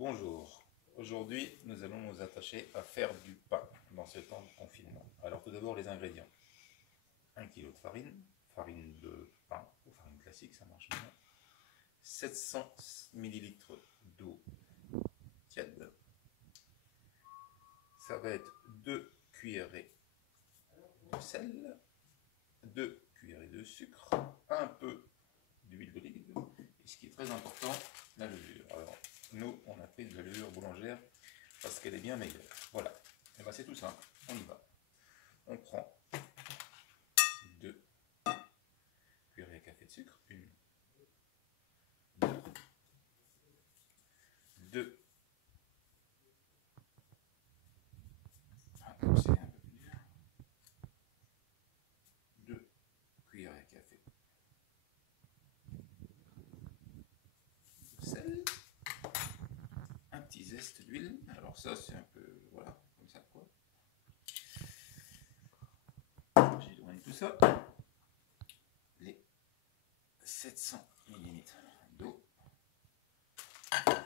Bonjour, aujourd'hui nous allons nous attacher à faire du pain dans ce temps de confinement. Alors tout d'abord les ingrédients. 1 kg de farine, farine de pain ou farine classique, ça marche bien. 700 ml d'eau tiède. Ça va être 2 cuillerées de sel, 2 cuillerées de sucre, un peu d'huile d'olive et ce qui est très important, la levure. Alors nous on a pris de la levure boulangère parce qu'elle est bien meilleure. Voilà, et ben c'est tout simple, on y va. On prend 2 cuillerées à café de sucre, 1, 2, c'est un peu plus dur, 2 cuillerées à café de sel, un petit zeste d'huile, alors ça c'est un peu, voilà, comme ça quoi. J'éloigne tout ça, les 700 ml d'eau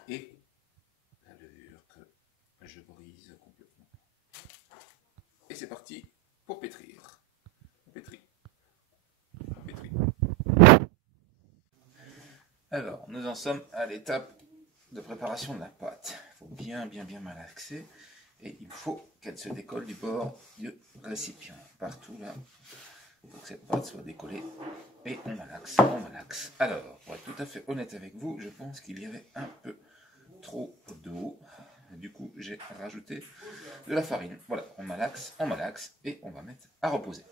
et la levure que je brise complètement. Et c'est parti pour pétrir. On pétrit. On pétrit. Alors, nous en sommes à l'étape de préparation de la pâte. Il faut bien malaxer et il faut qu'elle se décolle du bord du récipient. Partout là, il faut que cette pâte soit décollée et on malaxe, on malaxe. Alors, pour être tout à fait honnête avec vous, je pense qu'il y avait un peu trop d'eau. Du coup, j'ai rajouté de la farine. Voilà, on malaxe et on va mettre à reposer.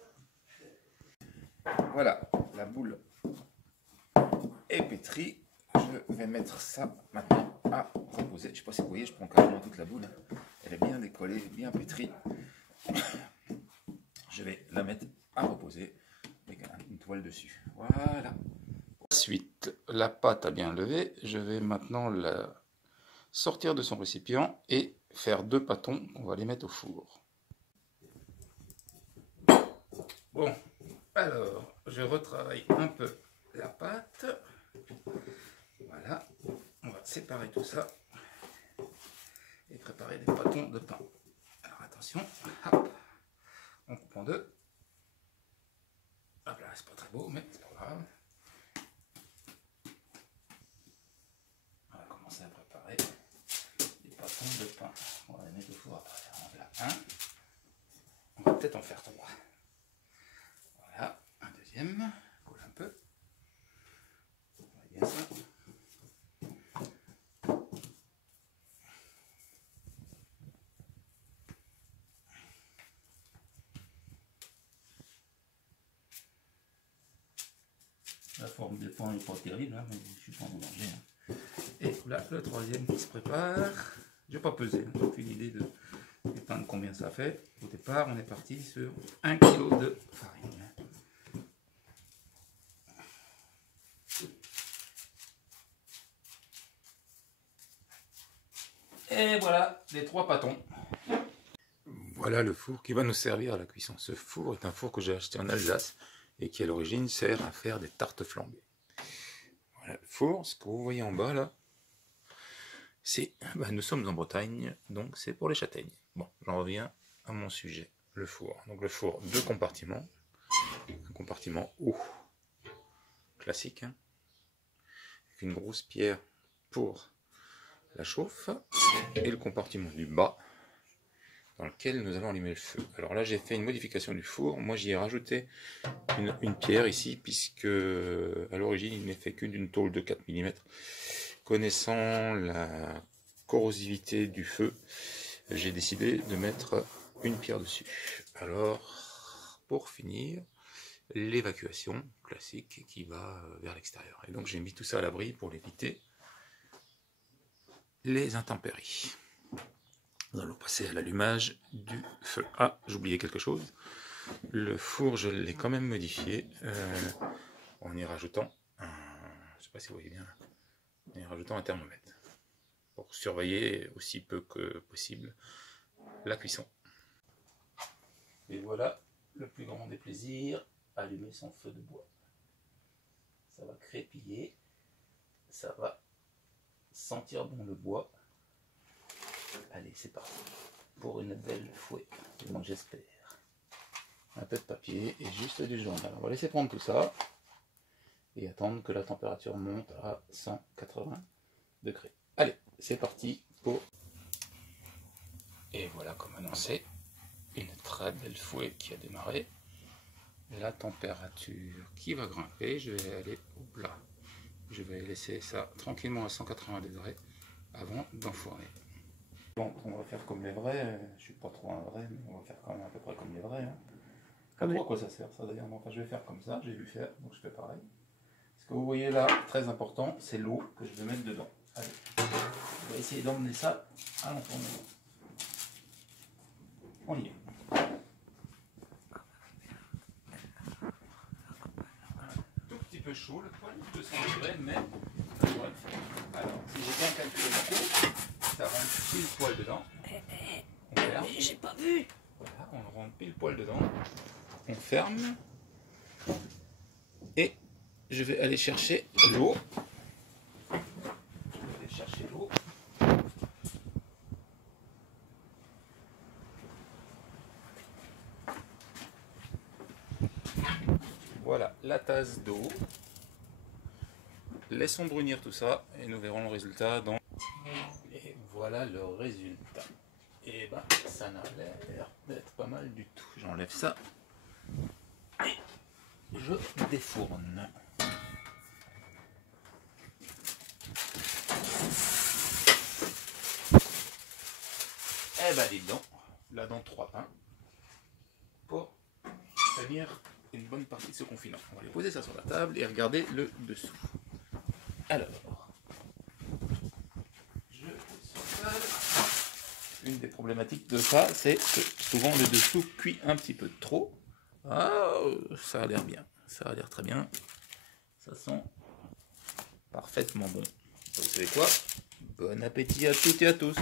Voilà, la boule est pétrie. Je vais mettre ça maintenant à reposer. Je ne sais pas si vous voyez, je prends carrément toute la boule. Elle est bien décollée, bien pétrie. Je vais la mettre à reposer avec une toile dessus. Voilà. Ensuite, la pâte a bien levé. Je vais maintenant la sortir de son récipient et faire 2 pâtons. On va les mettre au four. Bon, alors, je retravaille un peu la pâte. Voilà, on va séparer tout ça et préparer des pâtons de pain. Alors attention, hop, on coupe en 2. Hop là, c'est pas très beau, mais c'est pas grave. On va commencer à préparer des pâtons de pain. On va les mettre au four après. Là, 1. On va peut-être en faire 3. Voilà, un deuxième. Colle un peu. On va bien ça. La forme des pains n'est pas terrible, hein, mais je suis pas boulanger. Hein. Et là, le troisième qui se prépare. Je n'ai pas pesé, j'ai aucune idée du pain de combien ça fait. Au départ, on est parti sur 1 kg de farine. Et voilà les 3 pâtons. Voilà le four qui va nous servir à la cuisson. Ce four est un four que j'ai acheté en Alsace et qui à l'origine sert à faire des tartes flambées. Voilà le four, ce que vous voyez en bas là, c'est, nous sommes en Bretagne, donc c'est pour les châtaignes. Bon, j'en reviens à mon sujet, le four. Donc le four, 2 compartiments, un compartiment haut, classique, hein, avec une grosse pierre pour la chauffe, et le compartiment du bas, dans lequel nous allons allumer le feu. Alors là j'ai fait une modification du four, moi j'y ai rajouté une pierre ici, puisque à l'origine il n'est fait qu'une d'une tôle de 4 mm. Connaissant la corrosivité du feu, j'ai décidé de mettre une pierre dessus. Alors, pour finir, l'évacuation classique qui va vers l'extérieur. Et donc j'ai mis tout ça à l'abri pour éviter les intempéries. Nous allons passer à l'allumage du feu. Ah, j'oubliais quelque chose. Le four, je l'ai quand même modifié en y rajoutant je ne sais pas si vous voyez bien, en y rajoutant un thermomètre pour surveiller aussi peu que possible la cuisson. Et voilà le plus grand des plaisirs, allumer son feu de bois. Ça va crépiller, ça va sentir bon le bois. Allez, c'est parti pour une belle fouette, du moins j'espère. Un peu de papier et juste du jaune. Alors on va laisser prendre tout ça et attendre que la température monte à 180 degrés. Allez, c'est parti pour... Et voilà, comme annoncé, une très belle fouette qui a démarré. La température qui va grimper, je vais aller au plat. Je vais laisser ça tranquillement à 180 degrés avant d'enfourner. Bon, on va faire comme les vrais, je suis pas trop un vrai, mais on va faire quand même à peu près comme les vrais. Hein. Pas trop à quoi ça sert ça d'ailleurs, enfin je vais faire comme ça, j'ai vu faire, donc je fais pareil. Ce que vous voyez là, très important, c'est l'eau que je vais mettre dedans. Allez, on va essayer d'emmener ça à l'enfournement. On y est. Peu chaud le poêle, 200 degrés, mais alors si j'ai bien calculé mon coup, ça rentre pile poil dedans. On ferme. J'ai pas vu. Voilà, on rentre pile poil dedans. On ferme. Et je vais aller chercher l'eau. Voilà la tasse d'eau. Laissons brunir tout ça et nous verrons le résultat dans... Et voilà le résultat. Et ben ça n'a l'air d'être pas mal du tout. J'enlève ça et je défourne. Eh ben dites donc, là dans 3 pains pour tenir une bonne partie de ce confinement. On va aller poser ça sur la table et regarder le dessous. Alors, je pose sur la table. Une des problématiques de ça, c'est que souvent le dessous cuit un petit peu trop. Ah, ça a l'air bien, ça a l'air très bien. Ça sent parfaitement bon. Vous savez quoi? Bon appétit à toutes et à tous.